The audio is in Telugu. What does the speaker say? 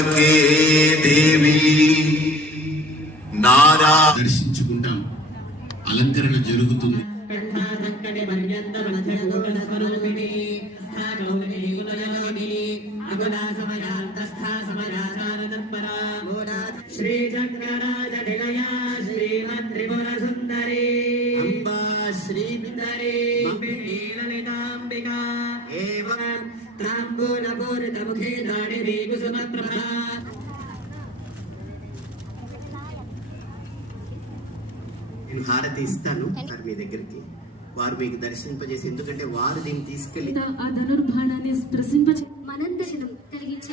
నమకే దేవి నారా దర్శించుకుంటాం. అలంకరణ జరుగుతుంది. శ్రీ చక్రరాజ నిలయ శ్రీమద్ త్రిపుర సుందరి అంబా శ్రీధరి లలితాంబికా ఏవం తాంబూల పూరిత ముఖే దాడివి కుసుమ ప్రభా. నేను హారతి ఇస్తాను సార్ మీ దగ్గరికి, వారు మీకు దర్శింపజేసి, ఎందుకంటే వారు దీన్ని తీసుకెళ్ళి ఆ ధనుర్బాణాన్ని ప్రసింప మనందరిలో కలిగించే